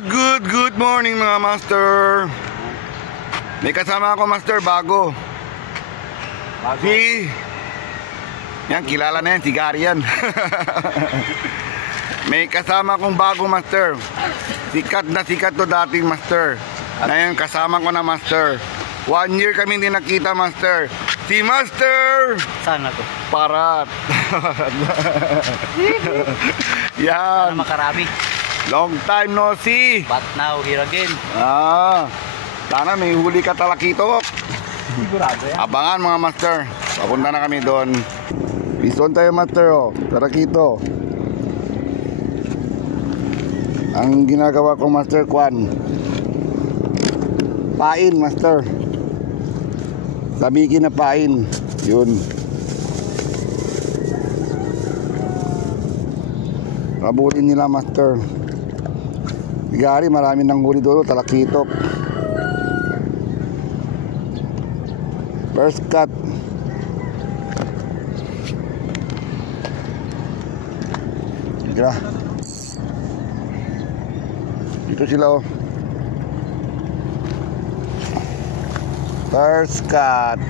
Good morning mga master. May kasama ako master bago. Si yan, kilala na yan, si Gary yan. May kasama akong bago master. Sikat na sikat to dating master. Ngayon kasama ko na master. 1 year kami hindi nakita master. Si master Sana to Parat. Yan, makarami. long time no see. But now here again. Sana may huli ka talakito. Sigurado yan. Abangan mga master. Papunta na kami doon. Bison tayo master oh. Talakito. Ang ginagawa ko master kwan. Pain master. Sabihin na pain. Yun. Rabulin nila master. Gari marami nang huli doon. Talakitok. First cut. Gra. Dito sila oh. First cut.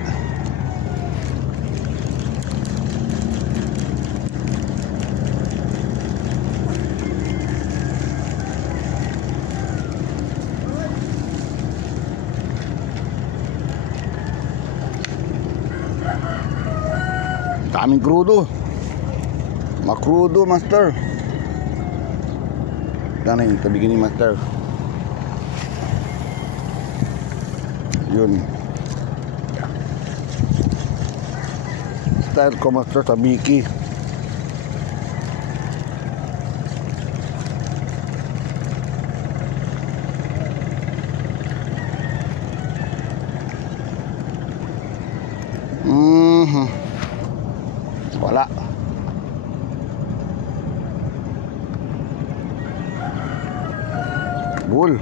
Daming crudo. Makrudo master. Dana yung tabi ni master. Yun. Style ko master sa Biki. Wala. Bull.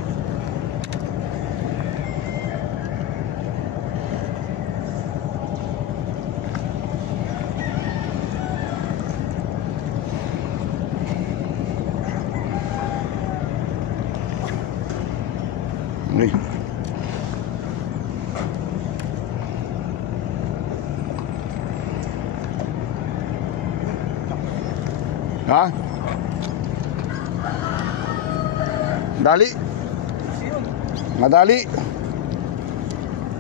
Nih. Ha? Dali. Madali.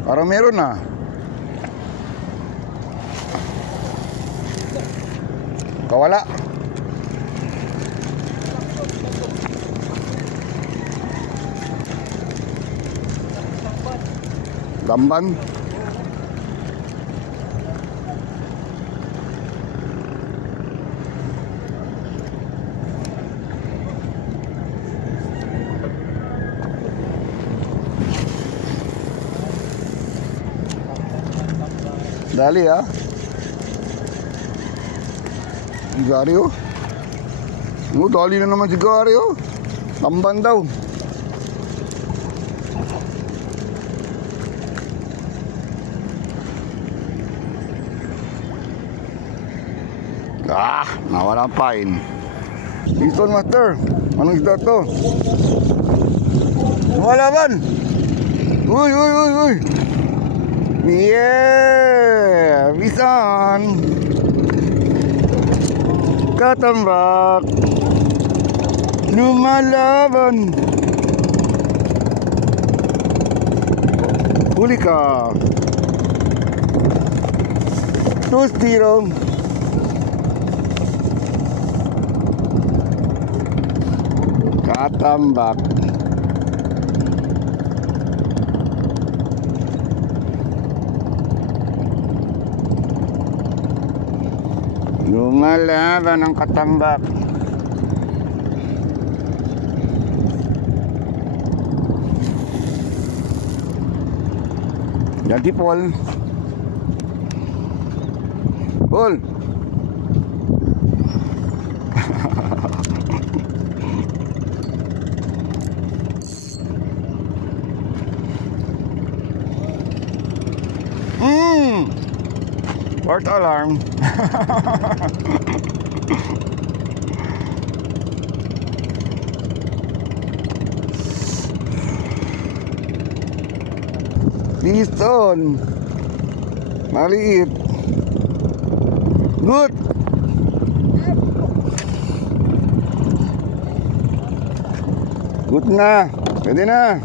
Parang meron na. Kawala. Lamban. Dali ha. Si Gary oh. Dali na naman si Gary oh. Lamban daw. Nawala ang pain. Bison master. Anong isda to? Lumalaban. Uy. Yeah, bison. Katambak. Lumalaban. Huli ka. 2-0. Katambak. Lumalaban ang katambak. Jadi Paul. Fourth alarm. Piston. Maliit. Good. Good na. Pwede na.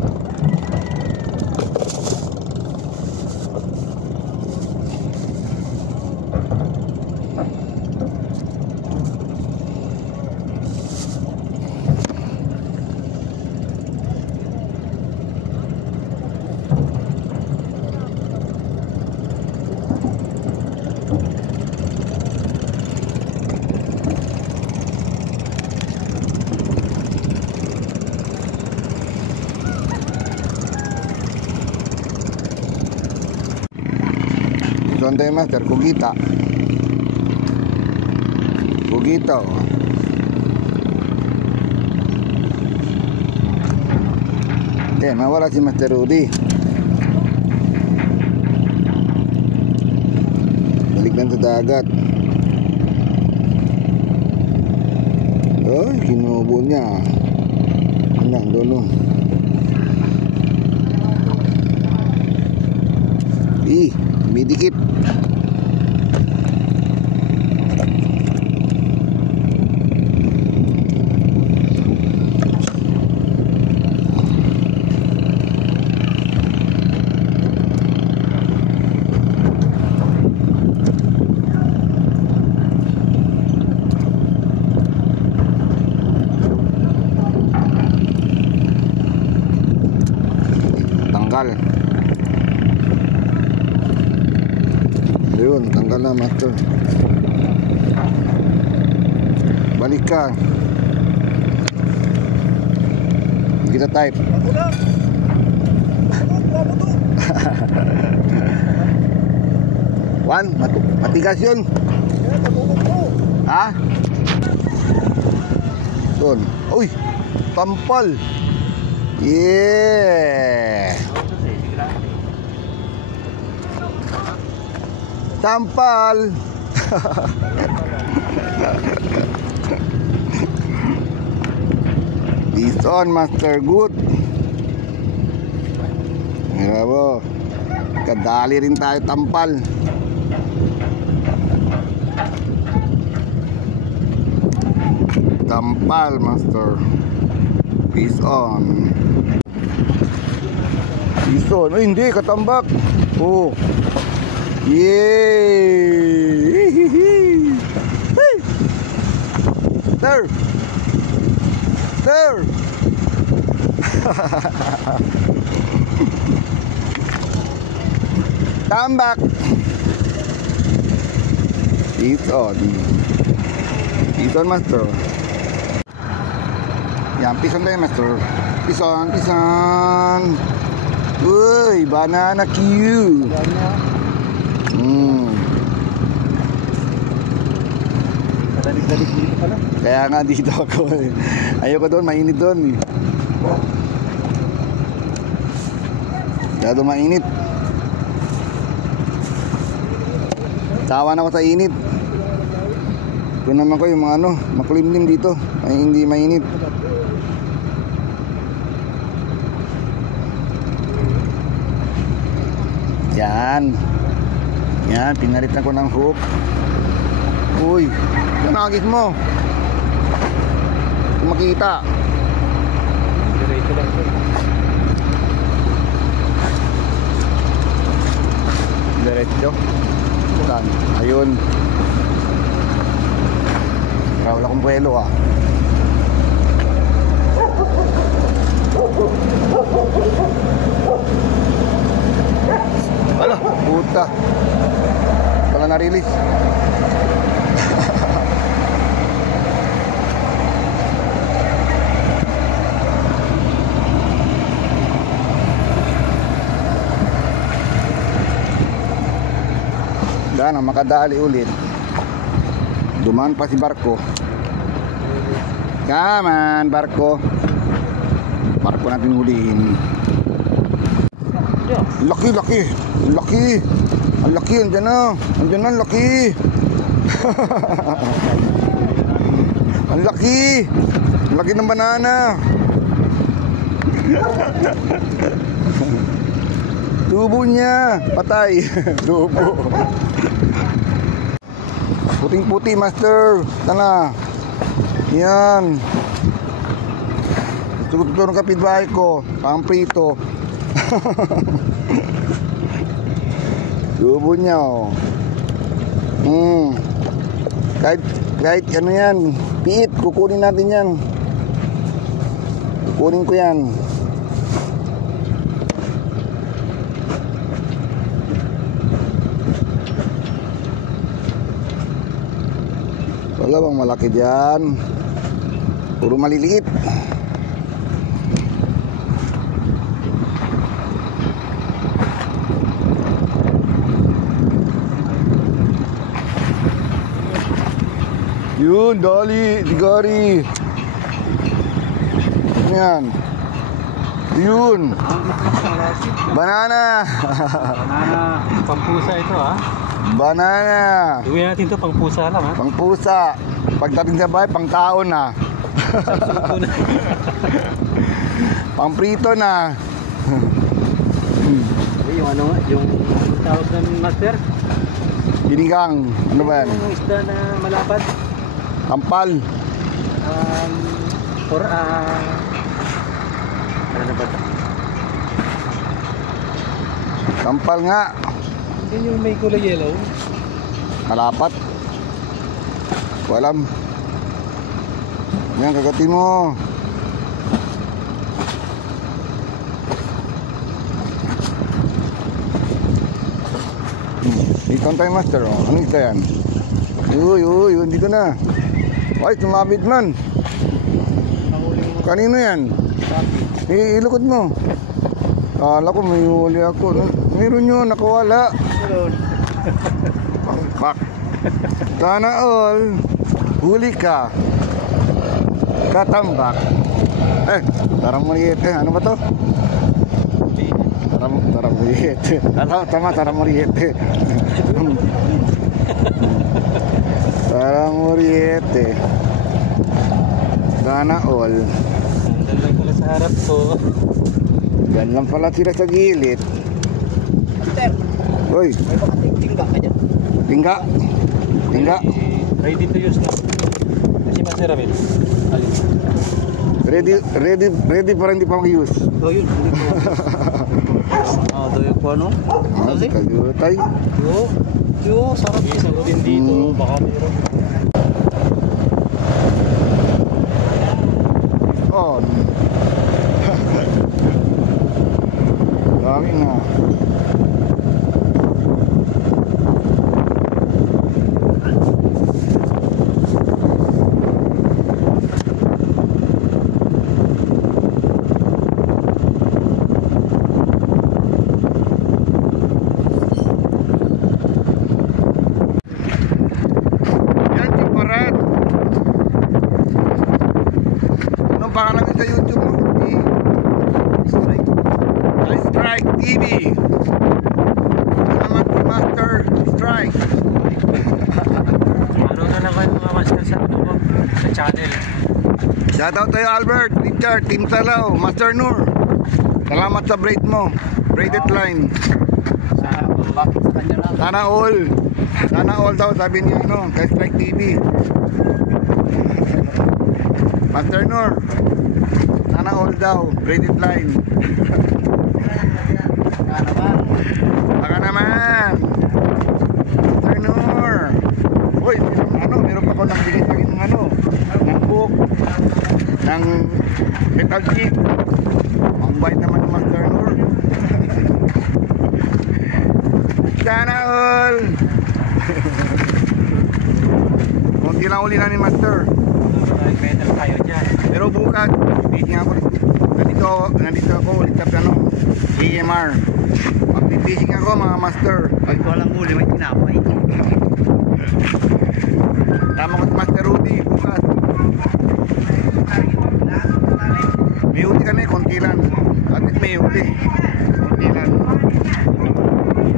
Sonde master, kugita. Kugito. Mawala si Master Rudy. Balik lang sa dagat. Oh, kinubo niya. Hanggang dulo. Midikit. Tanggal. Yun, tanggal na master. Balik ka. Hindi kita type. Wan, matigas yun. Ha? Doon. Uy, tampal. Yeah. Tampal. Piston master, good. Bravo. Kadali rin tayo tampal. Tampal master. Piston. Piston. Oh, hindi katambak. Oh. Yay! Sir! Sir! Tambak! Piston. Piston master. Yan, piston tayo master. Piston, piston. Uy, banana Q. Dalik-dalik dito pala. Kaya nga dito ako eh. Ayoko doon, mainit doon eh. Kaya doon mainit. Tawan ako sa init. Doon naman ko yung mga ano, makulimlim dito. Ay hindi mainit. Yan. Yan, pinalitan ko ng hook. Uy, nanagis mo. Kung makita. Diretso lang sir. Diretso. Saan? Ayun. Wala akong buwelo ah. Ala, puta. Wala na-release. Dahil makadali ulit. Dumaan pa si barko. Come on, barko. Barko natin huliin. Laki, laki. Laki. Ang laki, andyan na. Andyan na, ang laki. Ang laki. Ang laki ng banana. Lubo niya. Patay. Lubo. Puting-puti, master. Tana. Yan. Gusto ko ng kapitbahay ko. Pamprito. Lubo niya, oh. Kahit ano yan, piit, kukunin natin yan. Kukunin ko yan. Wala bang malaki dyan? Puro maliliit. Yun, dali, digari. Yan. Yun. Banana. Banana, pangpusa ito ha. Banana. Gawin natin ito pangpusa lang ha. Pangpusa. Pagdating sa bahay, pangkaon na. Pangprito na. Yung ano nga, yung tawag ng master. Ginigang. Ano ba yan? Yung isda na malapad. Kampal. Ano na ba ito? Kampal nga. Yan yung may kulay yellow. Malapat. Walam. Yan, kagatin mo. Ikon tayo, master. Oh. Ano ito yan? Uy, dito na. Ay, tumabit man. Kanino yan? Ilukot mo. Kala ko may huli ako. Meron yun, nakawala. Pak. Sana all. Huli ka. Katambak. Tarang mariete. Ano ba to? Tarang mariete. Tama, tarang mariete. Tarang mariete. Sana all. Nandun lang pala sa harap ko. Yan lang pala sila sa gilid. Master, Uy, may baka tingga ka dyan. tingga. Tingga. Ready to use na. Kasi Master Ramil. Alin? Ready para hindi pa mag-use. Oh, yun. Doyo ko ano? Si Kagutay. Yo, sarap. Isa ko din dito. Baka meron. Oh. Dami na. Yan, Chiparat. Anong pangalan sa YouTube mo? Strike TV. Ito naman si Master Strike. Ano na lang kayo mga master sa ano mo? Sa channel. Shoutout tayo Albert, Richard, Team Salaw, Master Nur. Salamat sa braid mo. Braided line. Bakit sa kanya na? Sana all. Sana all daw sabi niya ano, kay Strike TV. Master Nur. Sana all daw, braided line. Baka naman. Master Nur. Uy, meron pa ko nagbigay pa ng ano, ng book, ng metal sheet. Ang bait naman ng Master Nur. Sana all. Kunti lang uli na ni Master. Ay, medal tayo dyan. Pero bukas, fishing ako. Nandito ako ulit sa ano, AMR. Magpipishing ako mga master. Pag walang huli, may tinapay. Tama ko si Master Rudy bukas. May huli kami, konti lang. At least may huli. Konti lang.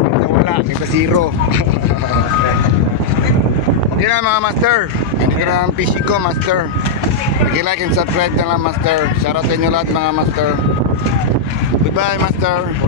Kita wala, kita zero. Okay na mga master. Hindi ka na ang fishing ko, master. Like and subscribe na lang, master. Shoutout sa inyo lahat mga master. Goodbye, master.